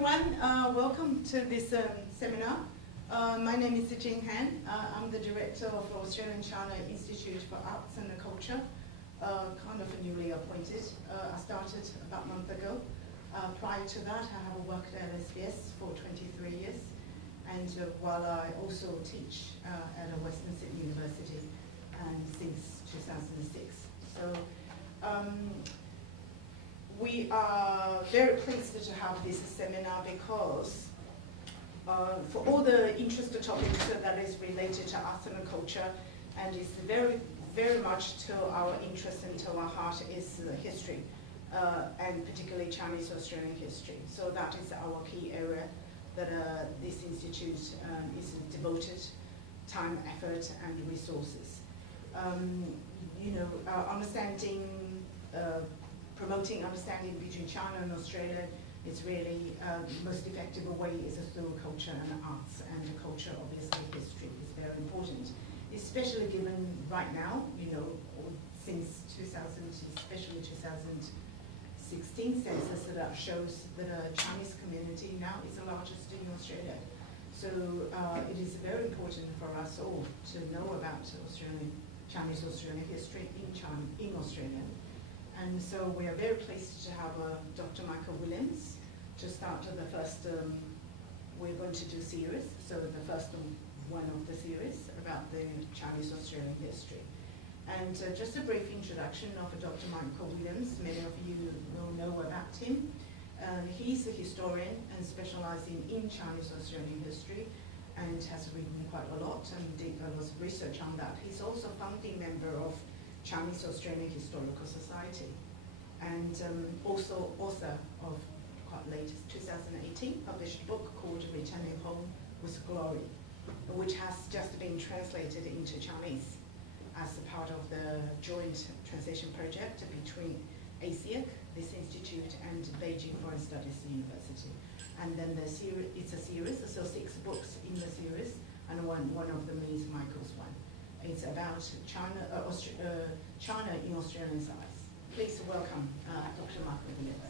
everyone. Welcome to this seminar. My name is Jing Han. I'm the director of Australian China Institute for Arts and Culture, kind of newly appointed. I started about a month ago. Prior to that, I have worked at SBS for 23 years, and while I also teach at a Western Sydney University and since 2006. So we are very pleased to have this seminar because for all the interesting topics that is related to arts and culture, and it's very, very much to our interest and to our heart is history, and particularly Chinese Australian history. So that is our key area that this institute is devoted time, effort, and resources. Understanding, promoting understanding between China and Australia is really most effective way is through culture and arts, and culture, obviously history is very important, especially given right now, since 2000, especially 2016 census that shows that the Chinese community now is the largest in Australia. So it is very important for us all to know about Chinese Australian history in Australia. And so we are very pleased to have Dr. Michael Williams to start the first, we're going to do series, so the first one of the series about the Chinese Australian history. And just a brief introduction of Dr. Michael Williams. Many of you will know about him. He's a historian and specializing in Chinese Australian history and has written quite a lot and did a lot of research on that. He's also founding member of Chinese Australian Historical Society, and also author of quite latest 2018 published book called Returning Home with Glory, which has just been translated into Chinese as a part of the joint translation project between ASIAC, this institute, and Beijing Foreign Studies University. And then it's a series, so 6 books in the series, and one of them is Michael's one. It's about China in Australian size. Please welcome Dr. Michael Williams.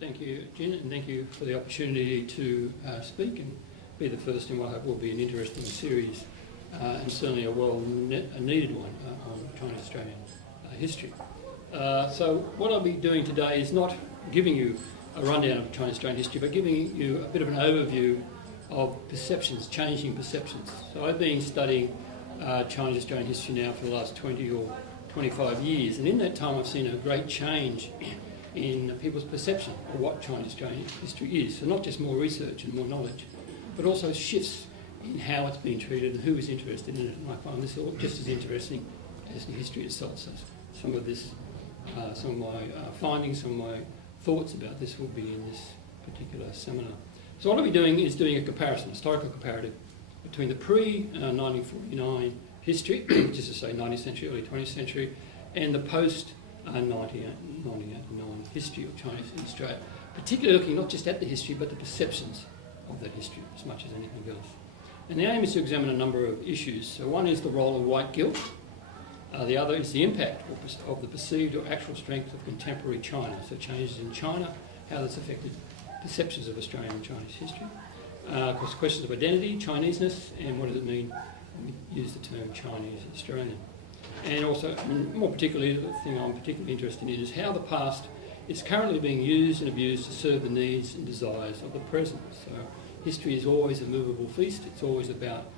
Thank you, Jen, and thank you for the opportunity to speak and be the first in what I hope will be an interesting series, and certainly a needed one on Chinese Australian history. So what I'll be doing today is not giving you a rundown of Chinese Australian history, but giving you a bit of an overview of perceptions, changing perceptions. So I've been studying Chinese Australian history now for the last 20 or 25 years, and in that time I've seen a great change in people's perception of what Chinese Australian history is. So not just more research and more knowledge, but also shifts in how it's being treated and who is interested in it. And I find this all just as interesting as the history itself. So some of my findings, some of my thoughts about this will be in this particular seminar. So what I'll be doing is doing a comparison, historical comparative, between the pre-1949 history, which is to say 19th century, early 20th century, and the post-1989 history of Chinese in Australia, particularly looking not just at the history, but the perceptions of that history as much as anything else. And the aim is to examine a number of issues. So one is the role of white guilt. The other is the impact of the perceived or actual strength of contemporary China. So changes in China, how that's affected perceptions of Australian and Chinese history. Of course, questions of identity, Chineseness, and what does it mean when we use the term Chinese Australian. And also, more particularly, the thing I'm particularly interested in is how the past is currently being used and abused to serve the needs and desires of the present. So history is always a movable feast. It's always about,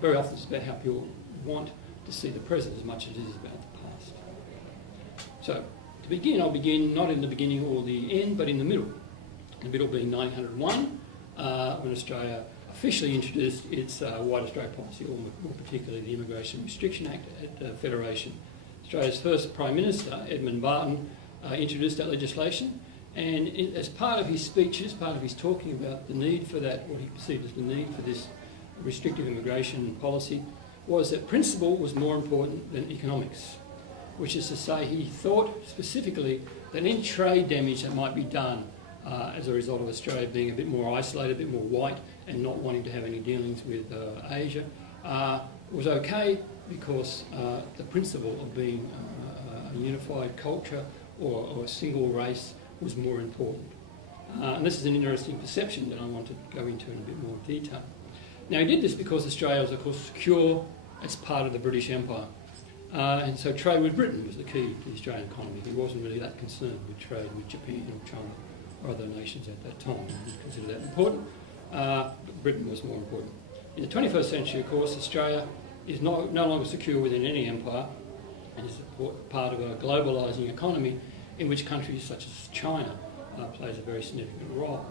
very often it's about how people want to see the present as much as it is about the past. So to begin, I'll begin not in the beginning or the end, but in the middle. The middle being 1901, when Australia officially introduced its White Australia policy, or more particularly the Immigration Restriction Act at Federation. Australia's first Prime Minister, Edmund Barton, introduced that legislation, and as part of his speeches, part of his talking about the need for that, what he perceived as the need for this restrictive immigration policy, was that principle was more important than economics, which is to say he thought specifically that any trade damage that might be done as a result of Australia being a bit more isolated, a bit more white, and not wanting to have any dealings with Asia, was okay because the principle of being a unified culture or a single race was more important. And this is an interesting perception that I want to go into in a bit more detail. Now, he did this because Australia was, of course, secure as part of the British Empire. And so trade with Britain was the key to the Australian economy. He wasn't really that concerned with trade with Japan or China or other nations at that time. He didn't consider that important, but Britain was more important. In the 21st century, of course, Australia is no longer secure within any empire and is part of a globalising economy in which countries such as China plays a very significant role.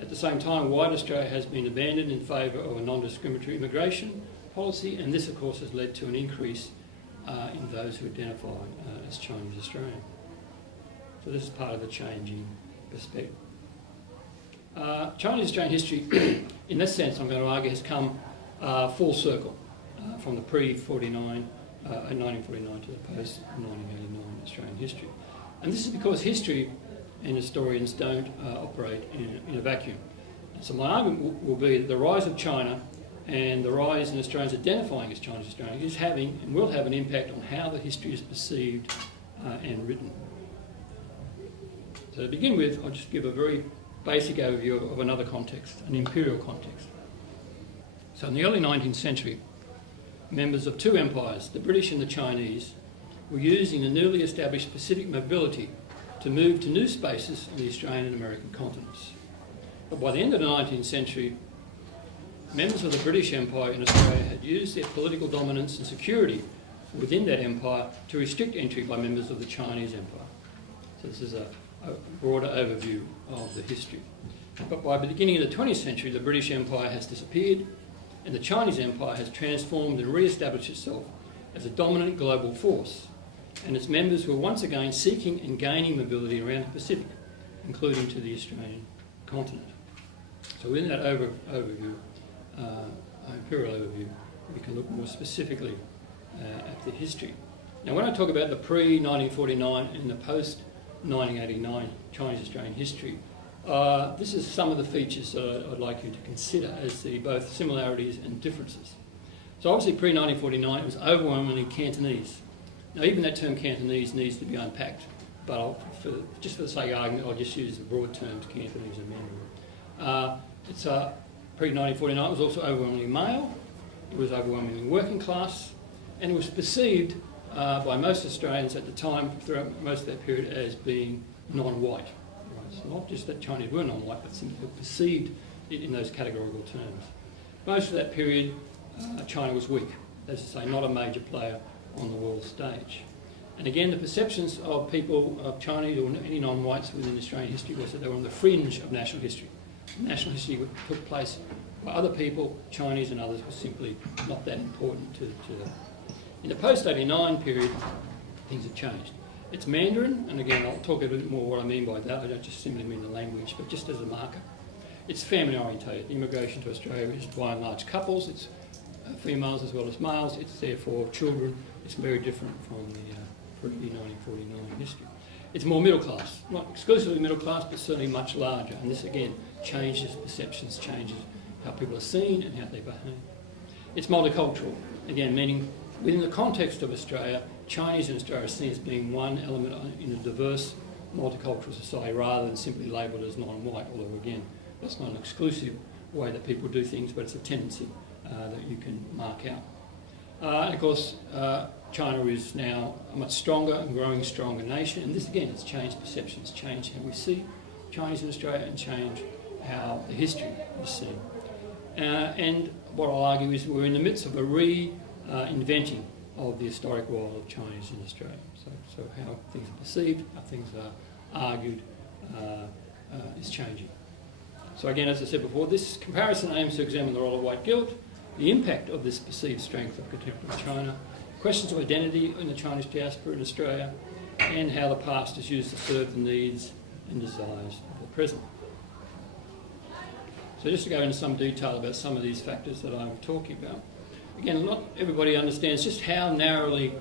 At the same time, white Australia has been abandoned in favour of a non-discriminatory immigration policy, and this, of course, has led to an increase in those who identify as Chinese Australian. So this is part of the changing perspective. Chinese Australian history, in this sense, I'm going to argue, has come full circle from the pre-1949 to the post-1989 Australian history. And this is because history and historians don't operate in a vacuum. So my argument will be that the rise of China and the rise in Australians identifying as Chinese Australian is having and will have an impact on how the history is perceived and written. So to begin with, I'll just give a very basic overview of another context, an imperial context. So in the early 19th century, members of two empires, the British and the Chinese, were using the newly established Pacific mobility to move to new spaces on the Australian and American continents. But by the end of the 19th century, members of the British Empire in Australia had used their political dominance and security within that empire to restrict entry by members of the Chinese Empire. So this is a broader overview of the history. But by the beginning of the 20th century, the British Empire has disappeared and the Chinese Empire has transformed and re-established itself as a dominant global force, and its members were once again seeking and gaining mobility around the Pacific, including to the Australian continent. So in that overview, imperial overview, we can look more specifically at the history. Now, when I talk about the pre-1949 and the post-1989 Chinese Australian history, this is some of the features that I'd like you to consider as the both similarities and differences. So obviously pre-1949 it was overwhelmingly Cantonese. Now even that term Cantonese needs to be unpacked, but just for the sake of argument I'll just use the broad terms Cantonese and Mandarin. Pre-1949 it was also overwhelmingly male, it was overwhelmingly working class, and it was perceived by most Australians at the time throughout most of that period as being non-white. It's not just that Chinese were non-white, but simply perceived it in those categorical terms. Most of that period, China was weak, as I say, not a major player on the world stage. And again, the perceptions of people, of Chinese or any non-whites within Australian history was that they were on the fringe of national history. National history took place by other people, Chinese and others, was simply not that important to them. In the post-89 period, things have changed. It's Mandarin, and again I'll talk a bit more what I mean by that. I don't just simply mean the language, but just as a marker. It's family orientated. Immigration to Australia is by and large couples. It's females as well as males. It's therefore children. It's very different from the pre-1949 history. It's more middle class, not exclusively middle class, but certainly much larger. And this again changes perceptions, changes how people are seen and how they behave. It's multicultural, again meaning within the context of Australia, Chinese in Australia are seen as being one element in a diverse multicultural society rather than simply labelled as non-white, although again, that's not an exclusive way that people do things, but it's a tendency that you can mark out. And of course, China is now a much stronger and growing stronger nation, and this again has changed perceptions, changed how we see Chinese in Australia and changed how the history is seen. And what I'll argue is we're in the midst of a reinventing of the historic role of Chinese in Australia. So how things are perceived, how things are argued is changing. So again, as I said before, this comparison aims to examine the role of white guilt, the impact of this perceived strength of contemporary China, questions of identity in the Chinese diaspora in Australia, and how the past is used to serve the needs and desires of the present. So just to go into some detail about some of these factors that I'm talking about. Again, not everybody understands just how narrowly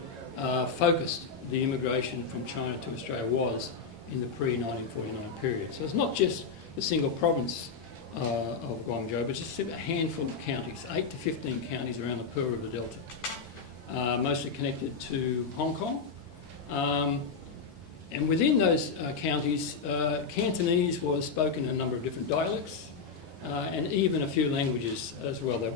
focused the immigration from China to Australia was in the pre-1949 period. So it's not just the single province of Guangzhou, but just a handful of counties, 8 to 15 counties around the Pearl River Delta, mostly connected to Hong Kong. And within those counties, Cantonese was spoken in a number of different dialects, and even a few languages as well that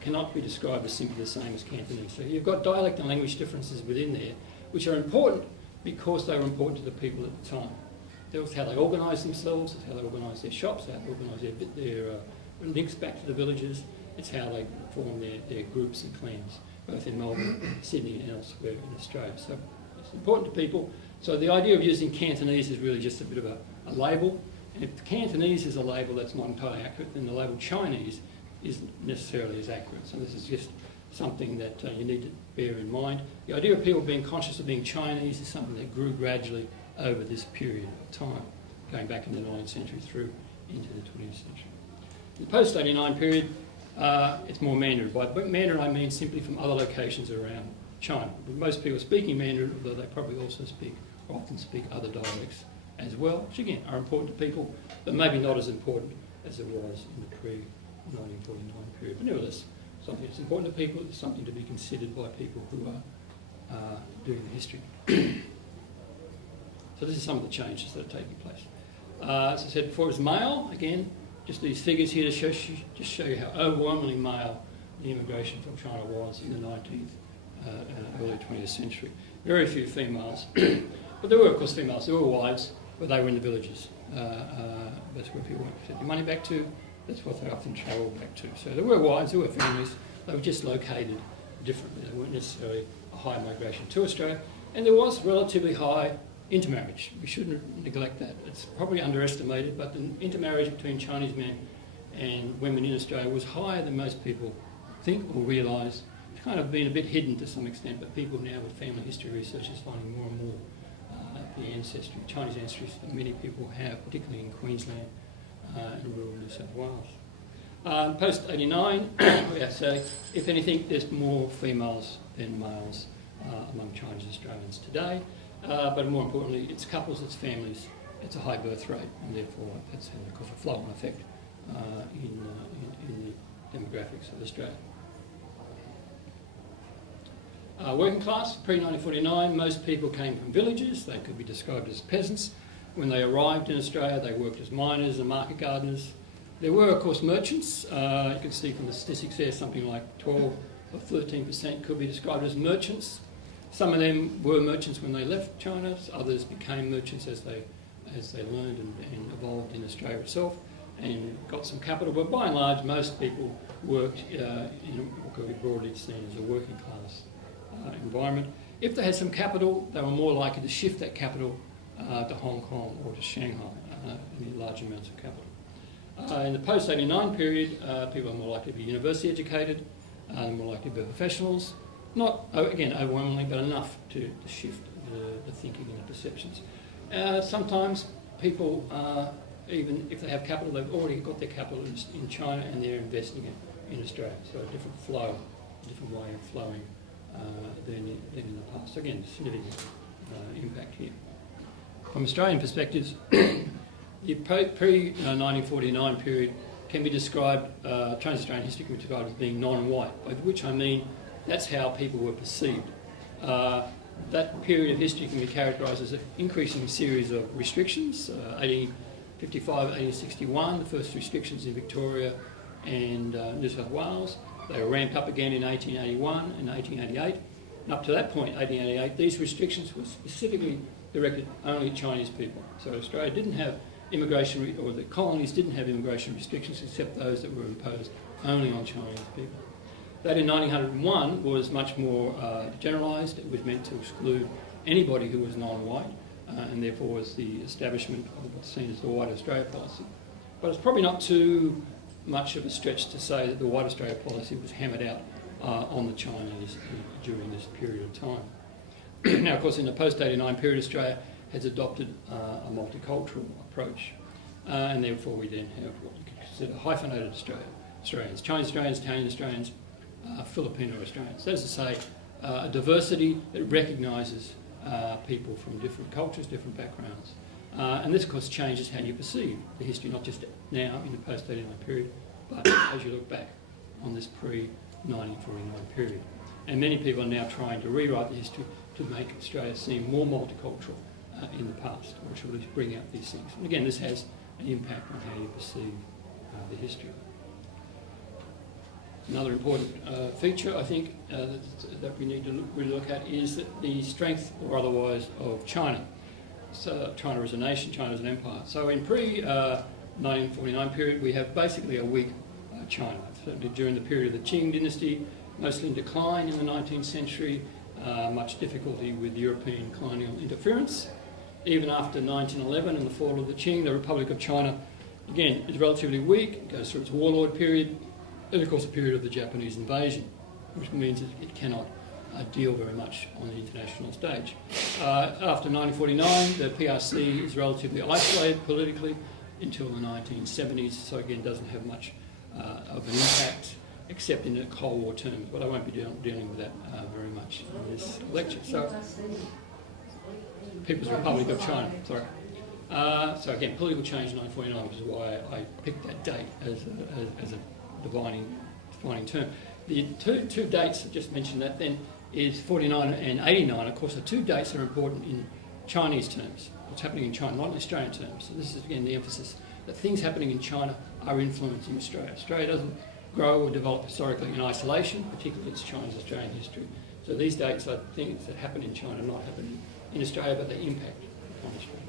cannot be described as simply the same as Cantonese. So you've got dialect and language differences within there, which are important because they were important to the people at the time. That was how they organised themselves, it's how they organised their shops, how they organised their links back to the villages. It's how they formed their groups and clans, both in Melbourne, Sydney and elsewhere in Australia. So it's important to people. So the idea of using Cantonese is really just a bit of a label. And if Cantonese is a label that's not entirely accurate, then the label Chinese isn't necessarily as accurate. So this is just something that you need to bear in mind. The idea of people being conscious of being Chinese is something that grew gradually over this period of time, going back in the 19th century through into the 20th century. In the post-89 period, it's more Mandarin. By Mandarin I mean simply from other locations around China. But most people speaking Mandarin, although they probably also often speak other dialects as well, which again are important to people, but maybe not as important as it was in the pre-1949 period. But nevertheless, something that's important to people, it's something to be considered by people who are doing the history. So this is some of the changes that are taking place. As I said before, it's male. Again, just these figures here to show you how overwhelmingly male the immigration from China was in the 19th and early 20th century. Very few females. But there were, of course, females. There were wives, but they were in the villages. That's where people went to send their money back to. That's what they often travelled back to. So there were wives, there were families. They were just located differently. They weren't necessarily a high migration to Australia. And there was relatively high intermarriage. We shouldn't neglect that. It's probably underestimated, but the intermarriage between Chinese men and women in Australia was higher than most people think or realise. It's kind of been a bit hidden to some extent, but people now with family history research is finding more and more the ancestry, Chinese ancestry that many people have, particularly in Queensland and rural New South Wales. Post-89, we say, if anything, there's more females than males among Chinese Australians today. But more importantly, it's couples, it's families, it's a high birth rate, and therefore that's has a flow-on effect in the demographics of Australia. Working class, pre-1949, most people came from villages. They could be described as peasants. When they arrived in Australia, they worked as miners and market gardeners. There were, of course, merchants. You can see from the statistics there, something like 12 or 13% could be described as merchants. Some of them were merchants when they left China. Others became merchants as they learned and evolved in Australia itself and got some capital. But by and large, most people worked in what could be broadly seen as a working class environment. If they had some capital, they were more likely to shift that capital to Hong Kong or to Shanghai in large amounts of capital. In the post-89 period, people are more likely to be university educated, more likely to be professionals. Not, again, overwhelmingly, but enough to shift the thinking and the perceptions. Sometimes people, even if they have capital, they've already got their capital in China and they're investing it in Australia. So a different flow, a different way of flowing than in the past. Again, significant impact here. From Australian perspectives, the pre-1949 period can be described, Chinese Australian history can be described as being non-white, by which I mean that's how people were perceived. That period of history can be characterised as an increasing series of restrictions. 1855, 1861, the first restrictions in Victoria and New South Wales. They were ramped up again in 1881 and 1888. And up to that point, 1888, these restrictions were specifically directed only at Chinese people. So Australia didn't have immigration, or the colonies didn't have immigration restrictions except those that were imposed only on Chinese people. That in 1901 was much more generalised. It was meant to exclude anybody who was non-white, and therefore was the establishment of what's seen as the White Australia policy. But it's probably not too much of a stretch to say that the White Australia policy was hammered out on the Chinese during this period of time. Now, of course, in the post-89 period, Australia has adopted a multicultural approach, and therefore we then have what you could consider hyphenated Australians, Chinese Australians, Italian Australians, Filipino Australians. That is to say, a diversity that recognises people from different cultures, different backgrounds. And this, of course, changes how you perceive the history, not just now in the post-89 period, but as you look back on this pre-1949 period. And many people are now trying to rewrite the history to make Australia seem more multicultural in the past, which will bring out these things. And again, this has an impact on how you perceive the history. Another important feature, I think, that we need to really look at is that the strength or otherwise of China. So China as a nation, China as an empire. So in pre-1949 period, we have basically a weak China. Certainly during the period of the Qing dynasty, mostly in decline in the 19th century, much difficulty with European colonial interference. Even after 1911 and the fall of the Qing, the Republic of China, again, is relatively weak. It goes through its warlord period, and of course a period of the Japanese invasion, which means that it cannot deal very much on the international stage. After 1949, the PRC is relatively isolated politically until the 1970s, so again doesn't have much of an impact, except in the Cold War terms, but I won't be dealing with that very much in this lecture. So, People's Republic of China, sorry. So again, political change in 1949, which is why I picked that date as a defining term. The two dates, I just mentioned that then, is 49 and 89. Of course, the two dates are important in Chinese terms, what's happening in China, not in Australian terms. So this is again the emphasis that things happening in China are influencing Australia. Australia doesn't grow or develop historically in isolation, particularly its Chinese-Australian history. So these dates are things that happen in China, not happening in Australia, but they impact on Australia.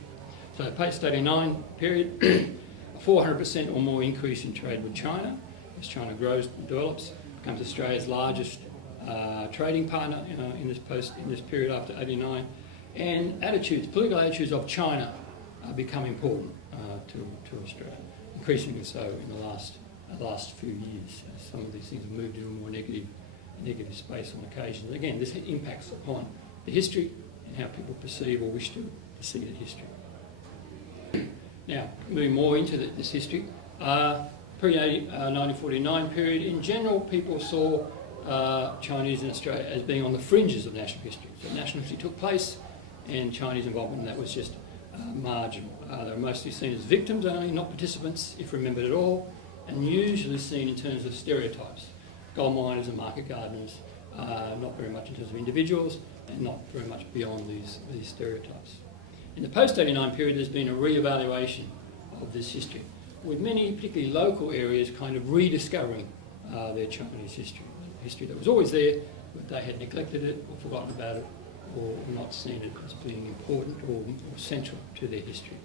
So post-89 period, a 400% or more increase in trade with China. As China grows and develops, becomes Australia's largest trading partner in this period after 89. And political attitudes of China become important to Australia, increasingly so in the last few years. Some of these things have moved into a more negative space on occasion. And again, this impacts upon the history and how people perceive or wish to perceive the history. Now, moving more into this history, pre-1949 period, in general, people saw Chinese in Australia as being on the fringes of national history. So national history took place, and Chinese involvement in that was just marginal. They were mostly seen as victims only, not participants, if remembered at all, and usually seen in terms of stereotypes. Gold miners and market gardeners, not very much in terms of individuals, and not very much beyond these stereotypes. In the post-89 period, there's been a re-evaluation of this history, with many, particularly local areas, kind of rediscovering their Chinese history that was always there, but they had neglected it or forgotten about it or not seen it as being important or central to their history.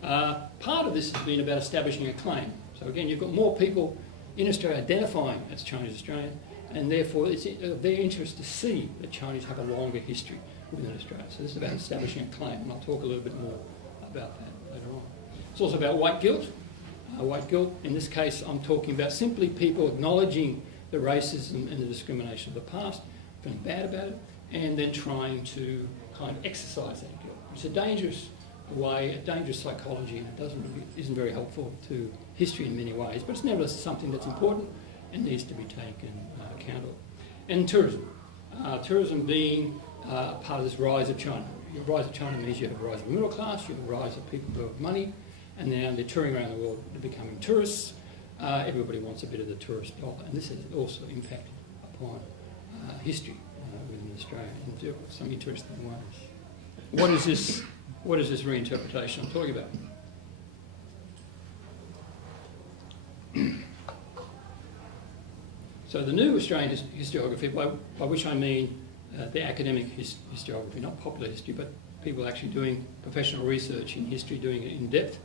Part of this has been about establishing a claim. So again, you've got more people in Australia identifying as Chinese Australian, and therefore it's of their interest to see that Chinese have a longer history within Australia. So this is about establishing a claim, and I'll talk a little bit more about that later on. It's also about white guilt. White guilt, in this case, I'm talking about simply people acknowledging the racism and the discrimination of the past, feeling bad about it, and then trying to kind of exercise that guilt. It's a dangerous way, a dangerous psychology, and it isn't very helpful to history in many ways, but it's nevertheless something that's important and needs to be taken account of. And tourism. Tourism being part of this rise of China. The rise of China means you have a rise of the middle class, you have a rise of people who have money, and now they're touring around the world, they're becoming tourists. Everybody wants a bit of the tourist dollar, and this has also impacted upon history within Australia in some interesting ways. What is this reinterpretation I'm talking about? So the new Australian historiography, by which I mean the academic historiography, not popular history, but people actually doing professional research in history, doing it in depth,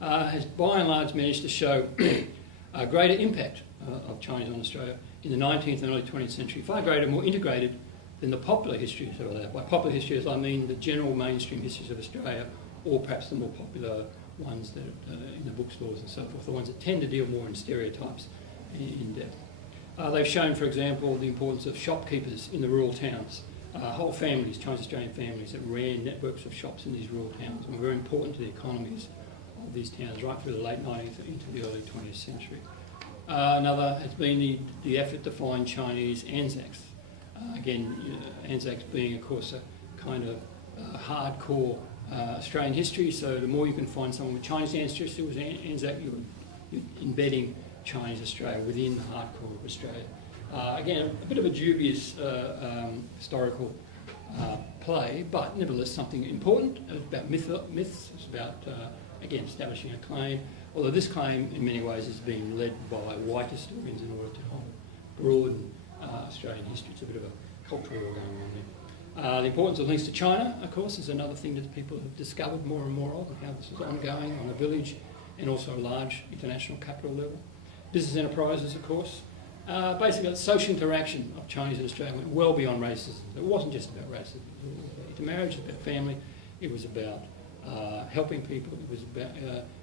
has by and large managed to show a greater impact of Chinese on Australia in the 19th and early 20th century, far greater, more integrated than the popular histories of that. By popular histories, I mean the general mainstream histories of Australia, or perhaps the more popular ones that in the bookstores and so forth, the ones that tend to deal more in stereotypes in depth. They've shown, for example, the importance of shopkeepers in the rural towns, whole families, Chinese Australian families that ran networks of shops in these rural towns and were very important to the economies of these towns right through the late 19th into the early 20th century. Another has been the effort to find Chinese Anzacs. Anzacs being, of course, a kind of hardcore Australian history, so the more you can find someone with Chinese ancestry with Anzac, you're embedding Chinese Australia within the hardcore of Australia. Again, a bit of a dubious historical play, but nevertheless something important. It's about myths, it's about, again, establishing a claim, although this claim in many ways is being led by white historians in order to broaden Australian history. It's a bit of a cultural war going on there. The importance of links to China, of course, is another thing that people have discovered more and more of, and how this is ongoing on a village and also a large international capital level. Business enterprises, of course. Basically, the social interaction of Chinese and Australia went well beyond racism. It wasn't just about racism. It was about marriage, it was about family, it was about helping people. It was about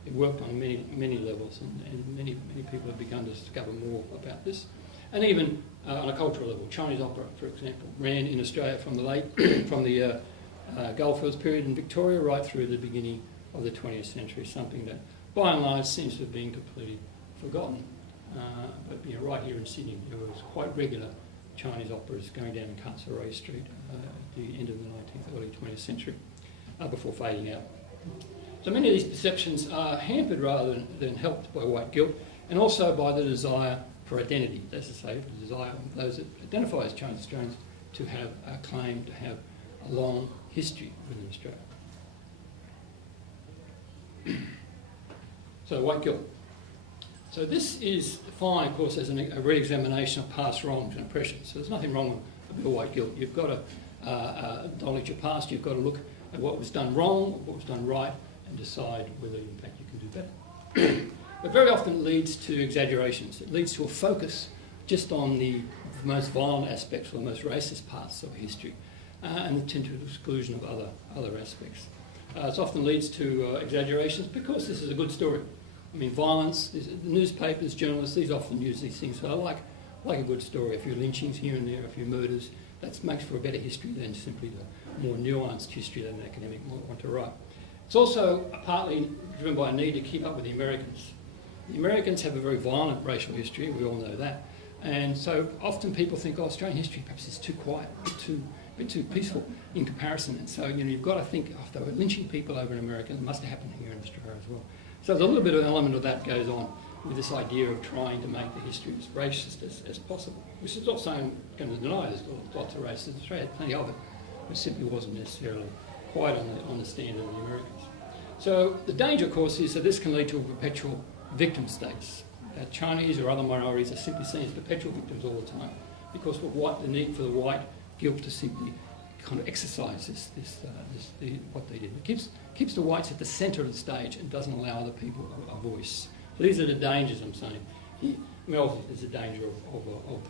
it worked on many levels, and many people have begun to discover more about this. And even on a cultural level, Chinese opera, for example, ran in Australia from the Goldfields period in Victoria right through the beginning of the 20th century. Something that, by and large, seems to have been completely forgotten. But right here in Sydney, there was quite regular Chinese operas going down in Castlereagh Street at the end of the 19th, early 20th century, before fading out. So many of these perceptions are hampered rather than helped by white guilt, and also by the desire for identity, that's to say, the desire of those that identify as Chinese Australians to have a claim to have a long history within Australia. So white guilt. So this is fine, of course, as a re-examination of past wrongs and oppressions. So there's nothing wrong with white guilt. You've got to acknowledge your past. You've got to look at what was done wrong, what was done right, and decide whether, in fact, you can do better. But very often it leads to exaggerations. It leads to a focus just on the most violent aspects or the most racist parts of history, and the tend to exclusion of other aspects. It often leads to exaggerations because this is a good story. I mean, violence, the newspapers, journalists, these often use these things. So I like a good story. A few lynchings here and there, a few murders. That makes for a better history than simply the more nuanced history that an academic might want to write. It's also partly driven by a need to keep up with the Americans. The Americans have a very violent racial history, we all know that. And so often people think, oh, Australian history perhaps is too quiet, a bit too peaceful in comparison. And so, you've got to think, oh, they were lynching people over in America, it must have happened here in Australia as well. So there's a little bit of an element of that goes on with this idea of trying to make the history as racist as possible. Which is not saying I'm going to deny there's lots of racism in Australia, plenty of it. It simply wasn't necessarily quite on the standard of the Americans. So the danger, of course, is that this can lead to a perpetual victim states. That Chinese or other minorities are simply seen as perpetual victims all the time because of the need for the white guilt to simply kind of exercise what they did. It keeps the whites at the centre of the stage and doesn't allow other people a voice. So these are the dangers I'm saying. Obviously there's a danger of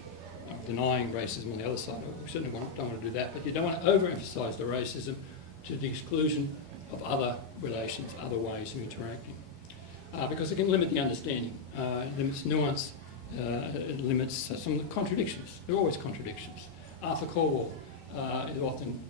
denying racism on the other side. We certainly don't want to do that, but you don't want to overemphasise the racism to the exclusion of other relations, other ways of interacting. Because it can limit the understanding, it limits nuance, it limits some of the contradictions. There are always contradictions. Arthur Cornwall is often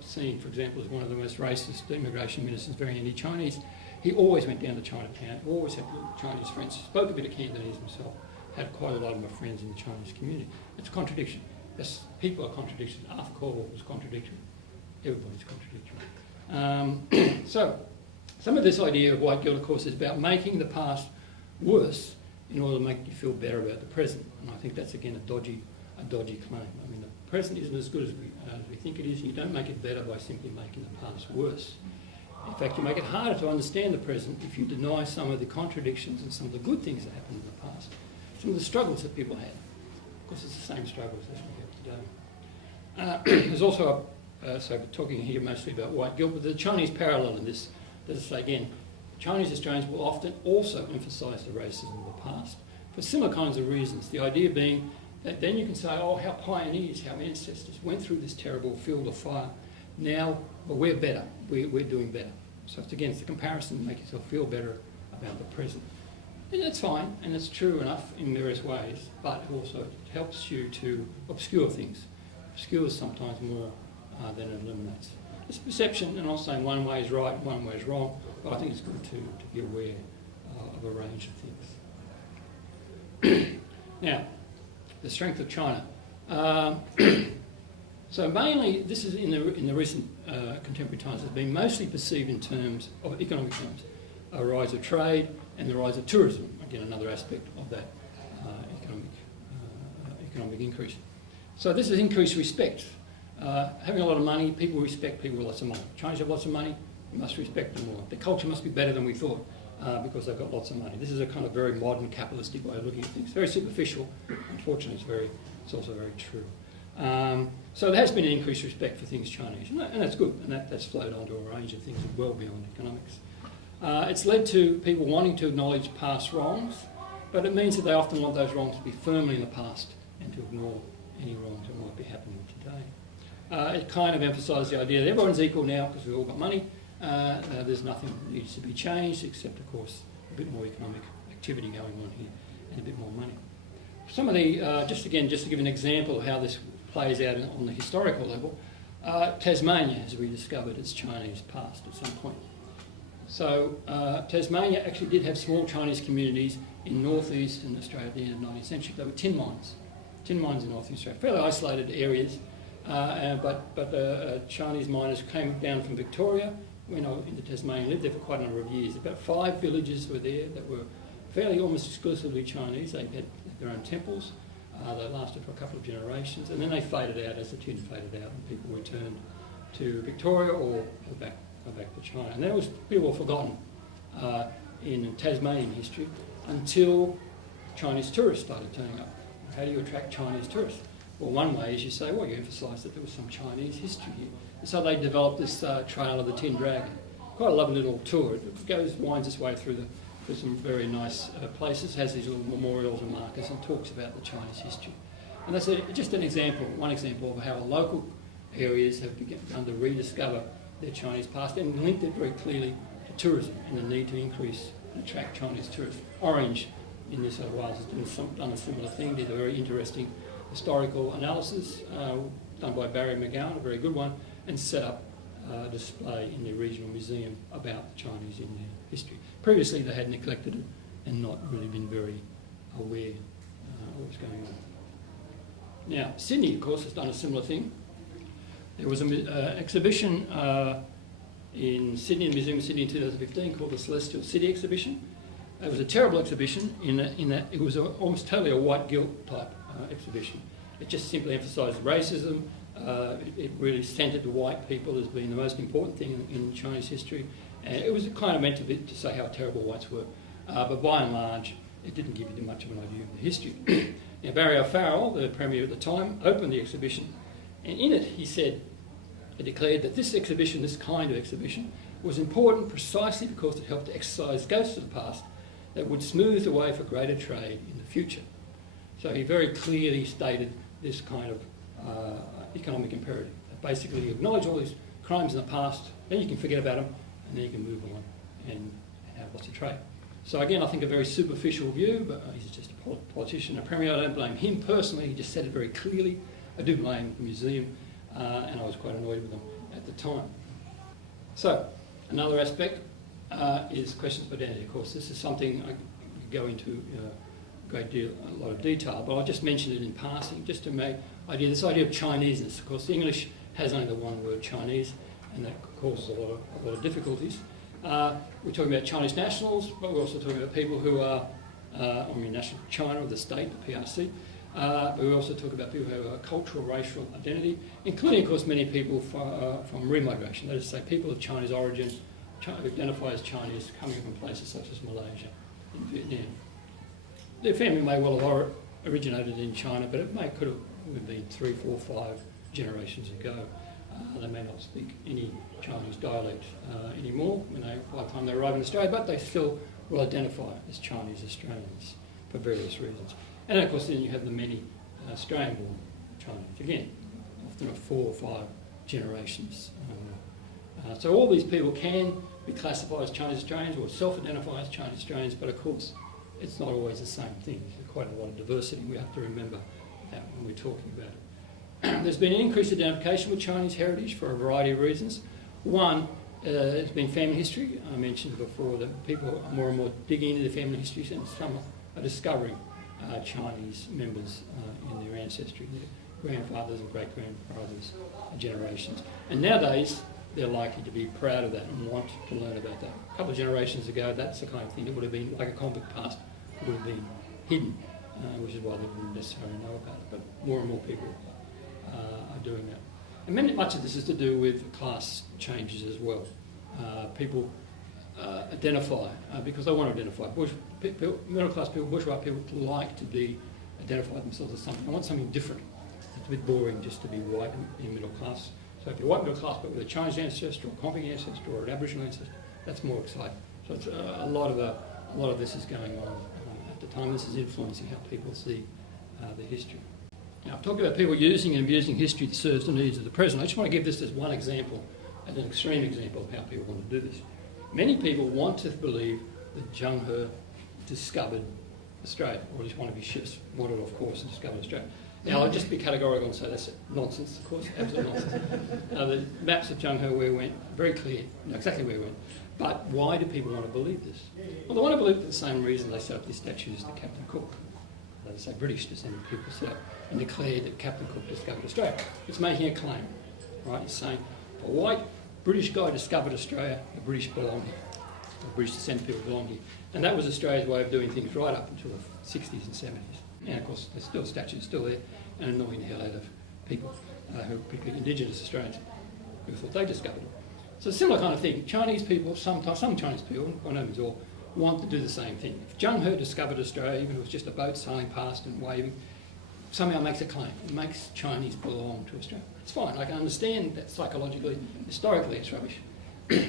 seen, for example, as one of the most racist immigration ministers, very anti-Chinese. He always went down to Chinatown, always had Chinese friends, spoke a bit of Cantonese himself, had quite a lot of my friends in the Chinese community. It's a contradiction. Yes, people are contradictions. Arthur Cornwall was contradictory. Everybody's contradictory. So, some of this idea of white guilt, of course, is about making the past worse in order to make you feel better about the present. And I think that's, again, a dodgy claim. I mean, the present isn't as good as we think it is, and you don't make it better by simply making the past worse. In fact, you make it harder to understand the present if you deny some of the contradictions and some of the good things that happened in the past, some of the struggles that people had. Of course, it's the same struggles as we have today. There's also, so we're talking here mostly about white guilt, but the Chinese parallel in this. As I say again, Chinese Australians will often also emphasise the racism of the past for similar kinds of reasons. The idea being that then you can say, oh, how pioneers, how ancestors went through this terrible field of fire. Now, well, we're better. We're doing better. So it's, again, it's a comparison to make yourself feel better about the present. And that's fine, and it's true enough in various ways, but it also helps you to obscure things. Obscures sometimes more than it eliminates. It's perception, and I'm not saying one way is right, one way is wrong, but I think it's good to be aware of a range of things. Now, the strength of China. So mainly, this is in the recent contemporary times, has been mostly perceived in terms of economic terms. A rise of trade and the rise of tourism, again another aspect of that economic increase. So this has increased respect Having a lot of money, people respect people with lots of money. Chinese have lots of money, you must respect them more. Their culture must be better than we thought because they've got lots of money. This is a kind of very modern capitalistic way of looking at things. Very superficial. Unfortunately, it's also very true. So there has been an increased respect for things Chinese, and that's good, and that's flowed onto a range of things well beyond economics. It's led to people wanting to acknowledge past wrongs, but it means that they often want those wrongs to be firmly in the past and to ignore any wrongs that might be happening today. It kind of emphasises the idea that everyone's equal now because we've all got money. There's nothing that needs to be changed except, of course, a bit more economic activity going on here and a bit more money. Some of the, just to give an example of how this plays out on the historical level, Tasmania has rediscovered its Chinese past at some point. So Tasmania actually did have small Chinese communities in northeastern Australia at the end of the 19th century. They were tin mines in northeastern Australia, fairly isolated areas, but Chinese miners came down from Victoria, went into Tasmania, lived there for quite a number of years. About 5 villages were there that were fairly almost exclusively Chinese. They had their own temples. They lasted for a couple of generations, and then they faded out as the tin faded out, and people returned to Victoria or back to China. And that was pretty well forgotten in Tasmanian history until Chinese tourists started turning up. How do you attract Chinese tourists? Well, one way is you say, well, you emphasise that there was some Chinese history here. And so they developed this Trail of the Tin Dragon. Quite a lovely little tour. It winds its way through some very nice places, has these little memorials and markers, and talks about the Chinese history. And that's just one example of how local areas have begun to rediscover their Chinese past and linked it very clearly to tourism and the need to increase and attract Chinese tourists. Orange in New South Wales has done a similar thing, did a very interesting historical analysis done by Barry McGowan, a very good one, and set up a display in the regional museum about the Chinese in their history. Previously they had neglected it and not really been very aware of what was going on. Now, Sydney, of course, has done a similar thing. There was an exhibition in Sydney, the Museum of Sydney in 2015 called the Celestial City Exhibition. It was a terrible exhibition in that it was almost totally a white guilt type exhibition. It just simply emphasised racism. It really centred the white people as being the most important thing in Chinese history. And it was kind of meant to say how terrible whites were. But by and large, it didn't give you much of an idea of the history. Now, Barry O'Farrell, the Premier at the time, opened the exhibition. And in it, he declared that this exhibition, this kind of exhibition, was important precisely because it helped to exercise ghosts of the past that would smooth the way for greater trade in the future. So he very clearly stated this kind of economic imperative. Basically, you acknowledge all these crimes in the past, then you can forget about them, and then you can move on and have lots of trade. So again, I think a very superficial view, but he's just a politician. A Premier, I don't blame him personally, he just said it very clearly. I do blame the museum, and I was quite annoyed with them at the time. So, another aspect is questions of identity. Of course, this is something I could go into a lot of detail, but I'll just mention it in passing, just to make this idea of Chineseness. Of course, the English has only the one word Chinese, and that causes a lot of difficulties. We're talking about Chinese nationals, but we're also talking about people who are national China, or the state, the PRC. But we also talk about people who have a cultural, racial identity, including, of course, many people from remigration. That is to say, people of Chinese origin, who identify as Chinese, coming from places such as Malaysia and Vietnam. Their family may well have originated in China, but it could have been 3, 4, 5 generations ago. They may not speak any Chinese dialect anymore by the time they arrive in Australia, but they still will identify as Chinese Australians for various reasons. And of course, then you have the many Australian-born Chinese, again, often of 4 or 5 generations. So all these people can be classified as Chinese Australians or self-identify as Chinese Australians, but of course, it's not always the same thing. There's quite a lot of diversity. We have to remember that when we're talking about it. There's been an increased identification with Chinese heritage for a variety of reasons. One, there's been family history. I mentioned before that people are more and more digging into their family histories, and some are discovering Chinese members in their ancestry, their grandfathers and great-grandfathers generations. And nowadays, they're likely to be proud of that and want to learn about that. A couple of generations ago, that's the kind of thing that would have been like a convict past, would have been hidden, which is why they wouldn't necessarily know about it. But more and more people are doing that. And much of this is to do with class changes as well. People identify, because they want to identify. Middle-class people, bourgeois people like to identify themselves as something. They want something different. It's a bit boring just to be white in middle class. So if you're white middle class but with a Chinese ancestor or a Combing ancestor or an Aboriginal ancestor, that's more exciting. So it's, a lot of this is going on at the time. This is influencing how people see the history. Now, I've talked about people using and abusing history that serves the needs of the present. I just want to give this as one example, as an extreme example of how people want to do this. Many people want to believe that Zheng He discovered Australia, or at least one of his ships wanted off course and discovered Australia. Now, I'll just be categorical and say that's nonsense, of course, absolute nonsense. The maps of Zheng He where he went, very clear, know exactly where he went. But why do people want to believe this? Well, they want to believe it for the same reason they set up these statues to Captain Cook. They say British descended people set up and declared that Captain Cook discovered Australia. It's making a claim, right? It's saying, a white British guy discovered Australia, the British belong here. The British descended people belong here. And that was Australia's way of doing things right up until the 60s and 70s. And of course, there's still statues still there and annoying the hell out of people who are particularly Indigenous Australians who thought they discovered it. So a similar kind of thing. Chinese people, some Chinese people, by no means all, want to do the same thing. If Zheng He discovered Australia, even if it was just a boat sailing past and waving, somehow makes a claim. It makes Chinese belong to Australia. It's fine. I can understand that psychologically, historically, it's rubbish.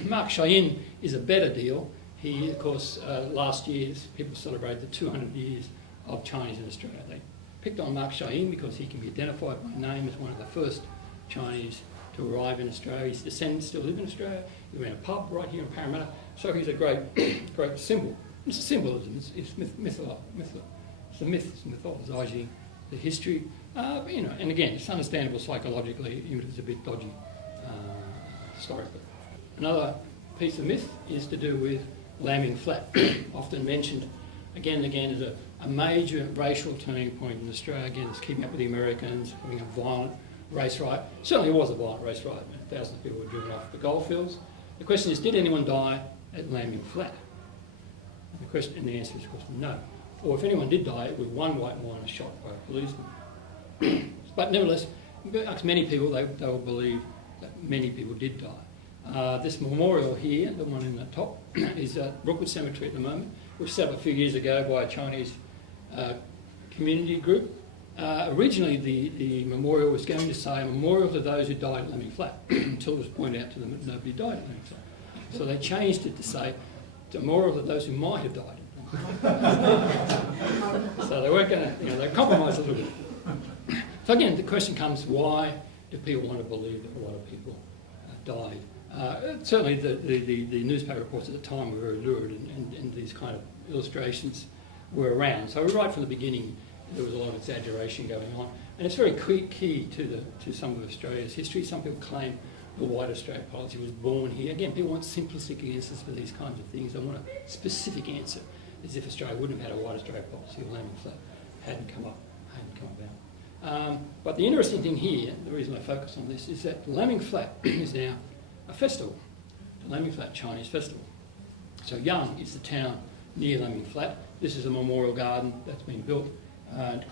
Mark Cheyenne is a better deal. He, of course, last year, people celebrated the 200 years of Chinese in Australia. They picked on Mark Cheyenne because he can be identified by name as one of the first Chinese to arrive in Australia. His descendants still live in Australia. He ran a pub right here in Parramatta. So he's a great symbol. It's a symbolism. It's it's a myth. It's mythologizing the history. And again, it's understandable psychologically, even if it's a bit dodgy historically. Another piece of myth is to do with lambing flat, often mentioned again and again as a major racial turning point in Australia. Again, it's keeping up with the Americans, having a violent race riot. Certainly it was a violent race riot. Thousands of people were driven off the goldfields. The question is, did anyone die at Lambing Flat? And the answer is, of course, no. Or if anyone did die, it was one white miner shot by a policeman. But nevertheless, like many people, they will believe that many people did die. This memorial here, the one in the top, is at Brookwood Cemetery at the moment, which was set up a few years ago by a Chinese community group. Originally, the memorial was going to say, a memorial to those who died at Lambing Flat, until it was pointed out to them that nobody died at Lambing Flat. So they changed it to say, a memorial to those who might have died. So they weren't going to, they compromised a little bit. So again, the question comes, why do people want to believe that a lot of people died? Certainly the newspaper reports at the time were very lurid, and these kind of illustrations were around. So right from the beginning, there was a lot of exaggeration going on. And it's very key to some of Australia's history. Some people claim the white Australia policy was born here. Again, people want simplistic answers for these kinds of things. They want a specific answer, as if Australia wouldn't have had a white Australia policy or Lambing Flat hadn't come about. But the interesting thing here, the reason I focus on this, is that Lambing Flat is now a festival, the Lambing Flat Chinese Festival. So Young is the town near Lambing Flat. This is a memorial garden that's been built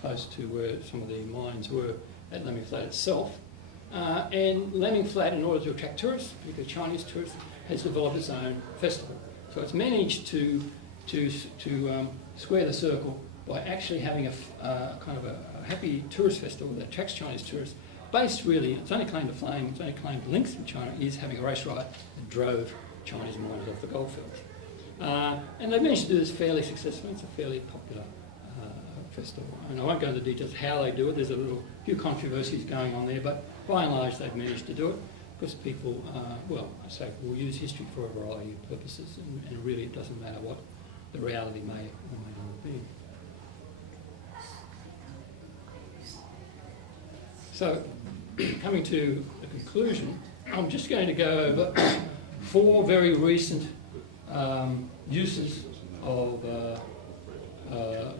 close to where some of the mines were at Lambing Flat itself. And Lambing Flat, in order to attract tourists, particularly Chinese tourists, has developed its own festival. So it's managed to square the circle by actually having a kind of a happy tourist festival that attracts Chinese tourists, based really, its only claim to fame, its only claim to links with China is having a race riot that drove Chinese miners off the goldfields. And they managed to do this fairly successfully. It's a fairly popular festival. And I won't go into the details how they do it. There's a few controversies going on there, but by and large they've managed to do it because people, will use history for a variety of purposes, and really it doesn't matter what the reality may or may not be. So, coming to the conclusion, I'm just going to go over 4 very recent uses of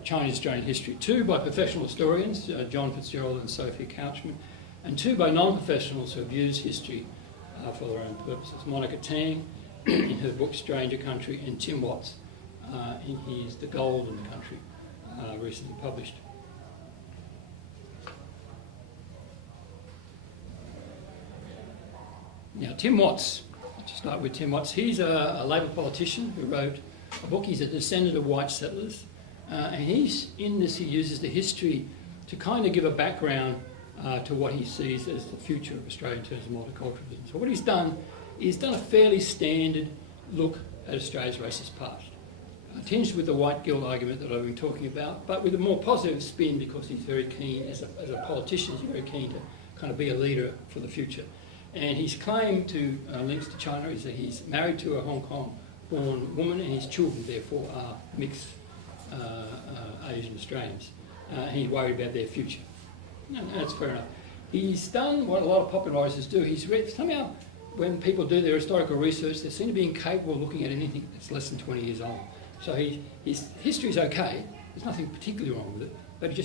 Chinese Australian history. 2 by professional historians, John Fitzgerald and Sophia Couchman, and 2 by non-professionals who have used history for their own purposes. Monica Tang in her book Stranger Country, and Tim Watts in his The Golden Country, recently published. Now, Tim Watts, let's start with Tim Watts. He's a Labor politician who wrote a book. He's a descendant of white settlers. And in this, he uses the history to kind of give a background to what he sees as the future of Australia in terms of multiculturalism. So what he's done a fairly standard look at Australia's racist past, tinged with the white guilt argument that I've been talking about, but with a more positive spin because he's very keen, as a politician, he's very keen to kind of be a leader for the future. And his claim to links to China is that he's married to a Hong Kong-born woman and his children, therefore, are mixed Asian Australians. And he's worried about their future. No, that's fair enough. He's done what a lot of popularisers do. He's read, somehow, when people do their historical research, they seem to be incapable of looking at anything that's less than 20 years old. So his history's okay, there's nothing particularly wrong with it, but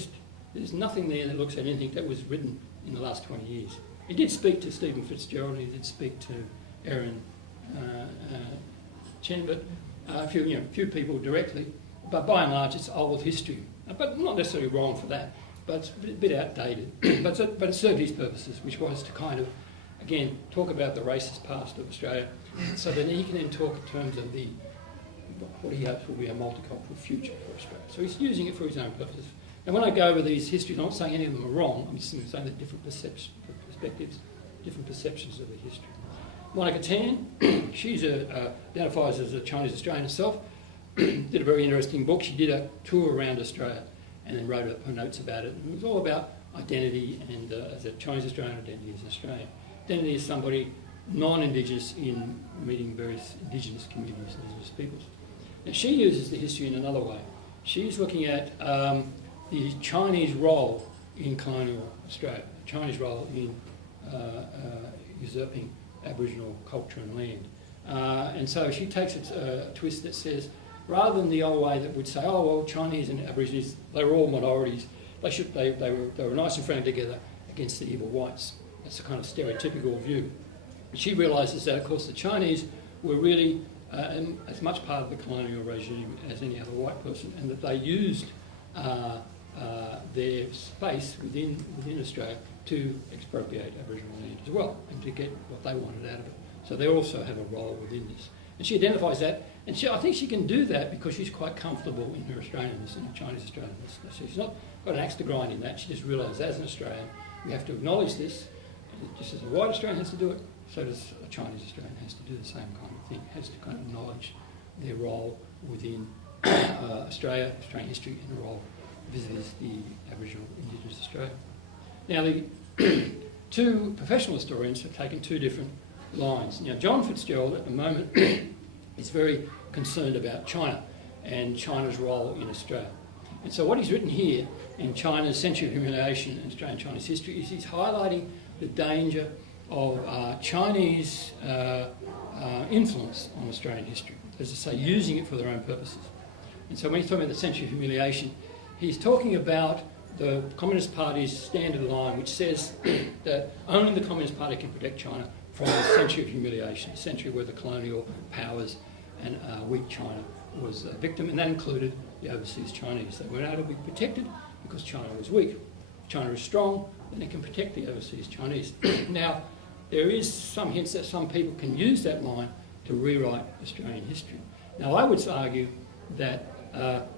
there's nothing there that looks at anything that was written in the last 20 years. He did speak to Stephen Fitzgerald, he did speak to Erin Chen, but a few people directly, but by and large it's old history. But not necessarily wrong for that, but it's a bit outdated. but it served his purposes, which was to kind of, again, talk about the racist past of Australia, so that he can then talk in terms of what he hopes will be a multicultural future for Australia. So he's using it for his own purposes. And when I go over these histories, I'm not saying any of them are wrong, I'm just saying that different perspectives, different perceptions of the history. Monica Tan, she identifies as a Chinese Australian herself, did a very interesting book. She did a tour around Australia and then wrote her notes about it. And it was all about identity and as a Chinese Australian, identity as an Australian. Identity is somebody non-Indigenous in meeting various Indigenous communities and Indigenous peoples. Now she uses the history in another way. She's looking at the Chinese role in colonial Australia, the Chinese role in usurping Aboriginal culture and land. And so she takes a twist that says, rather than the old way that would say, oh well, Chinese and Aborigines, they were all minorities, they were nice and friendly together against the evil whites. That's a kind of stereotypical view. She realises that, of course, the Chinese were really as much part of the colonial regime as any other white person, and that they used their space within Australia to expropriate Aboriginal land as well, and to get what they wanted out of it. So they also have a role within this. And she identifies that, and I think she can do that because she's quite comfortable in her Australianness and her Chinese Australianness. So she's not got an axe to grind in that. She just realises, as an Australian, we have to acknowledge this. And just as a white Australian has to do it, so does a Chinese Australian has to do the same kind of thing. Has to kind of acknowledge their role within Australia, Australian history, and the role vis-a-vis the Aboriginal Indigenous Australia. Now, the two professional historians have taken two different lines. Now, John Fitzgerald at the moment is very concerned about China and China's role in Australia. And so what he's written here in China's Century of Humiliation and Australian Chinese History is he's highlighting the danger of Chinese influence on Australian history, as I say, using it for their own purposes. And so when he's talking about the Century of Humiliation, he's talking about the Communist Party's standard line, which says that only the Communist Party can protect China from the Century of Humiliation, a century where the colonial powers and weak China was a victim, and that included the overseas Chinese. They weren't able to be protected because China was weak. If China is strong, then it can protect the overseas Chinese. Now, there is some hints that some people can use that line to rewrite Australian history. Now, I would argue that,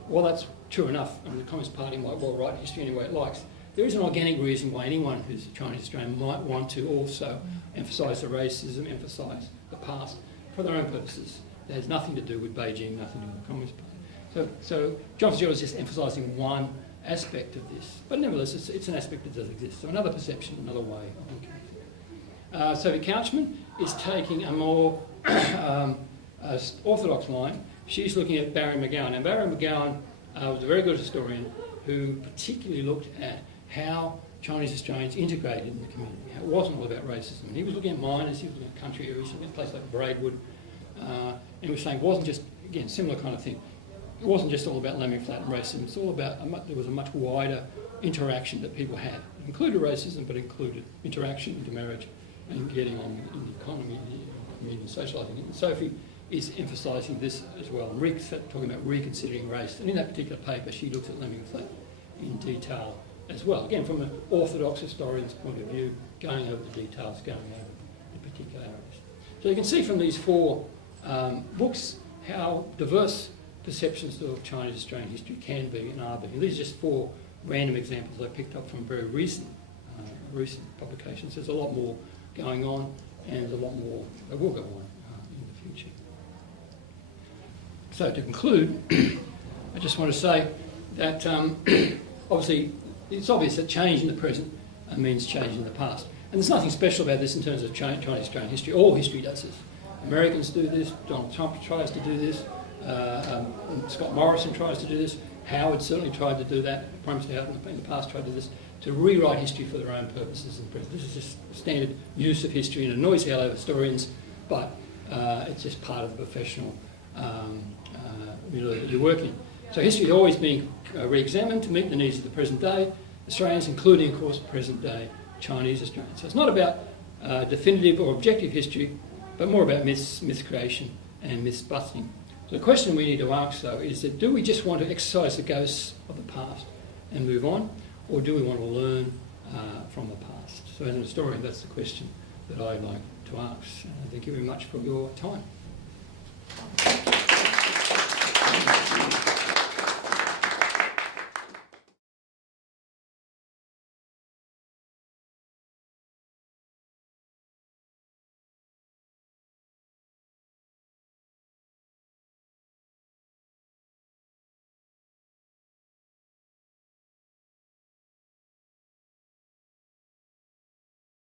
while that's true enough, and the Communist Party might well write history any way it likes, there is an organic reason why anyone who's a Chinese Australian might want to also emphasise the racism, emphasise the past for their own purposes. That has nothing to do with Beijing, nothing to do with the Communist Party. So John Fitzgerald is just emphasising one aspect of this, but nevertheless it's an aspect that does exist. So another perception, another way of looking at it. Sophie Couchman is taking a more orthodox line. She's looking at Barry McGowan. Now Barry McGowan was a very good historian who particularly looked at how Chinese Australians integrated in the community. It wasn't all about racism. And he was looking at miners, he was looking at country areas, he was looking at places like Braidwood, and he was saying it wasn't just, again, similar kind of thing. It wasn't just all about lambing flat and racism. It's all about, there was a much wider interaction that people had. It included racism, but included interaction, intermarriage, and getting on in the economy, and socialising. And Sophie is emphasising this as well, and talking about reconsidering race. And in that particular paper, she looks at lambing flat in detail as well. Again, from an orthodox historian's point of view, going over the details, going over the particularities. So you can see from these four books how diverse perceptions of Chinese Australian history can be and are being. These are just four random examples I picked up from very recent publications. There's a lot more going on, and there's a lot more that will go on in the future. So to conclude, I just want to say that obviously it's obvious that change in the present means change in the past. And there's nothing special about this in terms of Chinese Australian history. All history does this. Americans do this, Donald Trump tries to do this, Scott Morrison tries to do this, Howard certainly tried to do that, Prime Minister Howard in the past tried to do this, to rewrite history for their own purposes in the present. This is just standard use of history, and it annoys the hell out of historians, but it's just part of the professional milieu that you work in. So history is always being re-examined to meet the needs of the present day Australians, including, of course, present day Chinese Australians. So it's not about definitive or objective history, but more about myth creation and myth busting. So the question we need to ask, though, is that do we just want to exercise the ghosts of the past and move on, or do we want to learn from the past? So as an historian, that's the question that I'd like to ask. Thank you very much for your time.